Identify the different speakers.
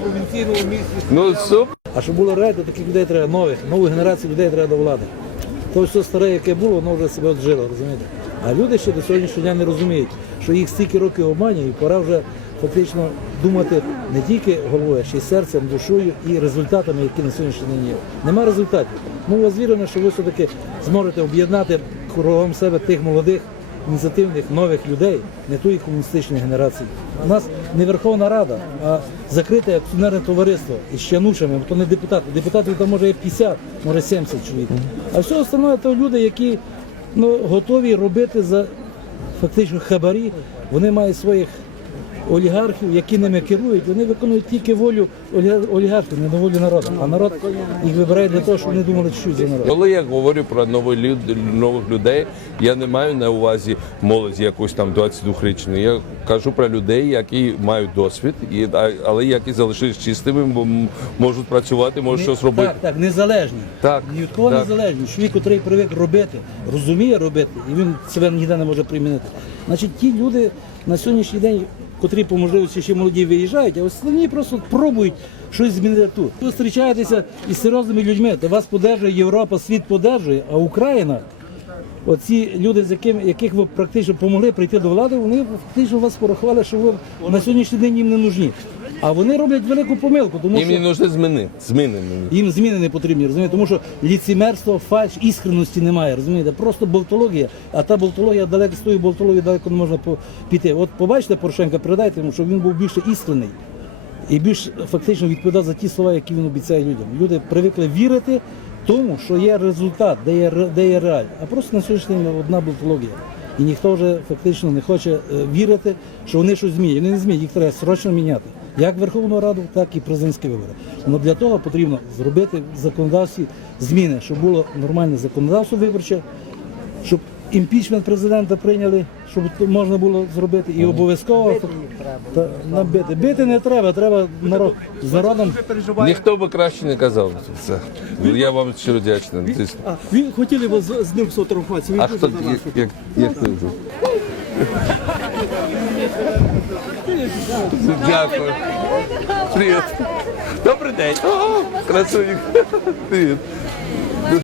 Speaker 1: провінційному місті.
Speaker 2: Ну супер.
Speaker 3: А щоб було реально, таких людей треба нових, нову генерацію людей треба до влади. То все старе, яке було, воно вже себе отжило, розумієте? А люди ще до сьогоднішнього дня не розуміють, що їх стільки років обманюють, і пора вже фактично думати не тільки головою, а ще й серцем, душою і результатами, які на сьогоднішній день є. Нема результатів. Ми у вас віримо, що ви все-таки зможете об'єднати кругом себе тих молодих, ініціативних нових людей, не тої комуністичної генерації. У нас не Верховна Рада, а закрите акціонерне товариство із щанушами, бо то не депутати. Депутатів там може є 50, може 70 чоловік. А все остальне то люди, які ну, готові робити за фактично хабарі. Вони мають своїх олігархів, які ними керують. Вони виконують тільки волю оліга- олігархів, не волю народу. А народ їх вибирає для того, щоб вони думали, що за народ.
Speaker 2: Коли я говорю про нових нових людей, я не маю на увазі молодь якусь там 22-річну. Я кажу про людей, які мають досвід, і, але які залишились чистими, бо можуть працювати, можуть щось робити.
Speaker 3: Так, так, незалежні.
Speaker 2: Так,
Speaker 3: Ні від кого незалежні. Чоловік, який привик робити, розуміє робити, і він себе ніде не може примінити. Значить, ті люди на сьогоднішній день, котрі по можливості ще молоді виїжджають, а основні просто пробують щось змінити тут. Ви зустрічаєтеся із серйозними людьми, то вас подержує Європа, світ подержує, а Україна. Оці люди, з яким, яких ви практично допомогли прийти до влади, вони фактично вас порахували, що ви на сьогоднішній день їм не нужні. А вони роблять велику помилку, тому
Speaker 2: Їм
Speaker 3: що
Speaker 2: не нужні зміни. Зміни мені.
Speaker 3: їм зміни не потрібні, розумієте? Тому що ліцемерство, фальш, іскреності немає, розумієте? Просто болтологія, а та болтологія далеко з тої болтології далеко не можна по- піти. От побачите Порошенка, передайте йому, щоб він був більше іскрений і більш фактично відповідав за ті слова, які він обіцяє людям. Люди привикли вірити тому, що є результат, де є, ре- де є реаль. А просто на сьогоднішній день одна болтологія. І ніхто вже фактично не хоче е, вірити, що вони щось змінять. Вони не змінять, їх треба срочно міняти. Як Верховну Раду, так і президентські вибори. Але для того потрібно зробити в законодавстві зміни, щоб було нормальне законодавство виборче, щоб імпічмент президента прийняли, щоб можна було зробити, і обов'язково та, набити. Бити не треба, треба народ з народом.
Speaker 2: Ніхто би краще не казав це. Я вам щиро вдячний.
Speaker 1: А, він хотіли вас з, з ним сфотографуватися.
Speaker 2: А хто як, як, як ти вже? Дякую. Привіт. Добрий день. О. Привіт.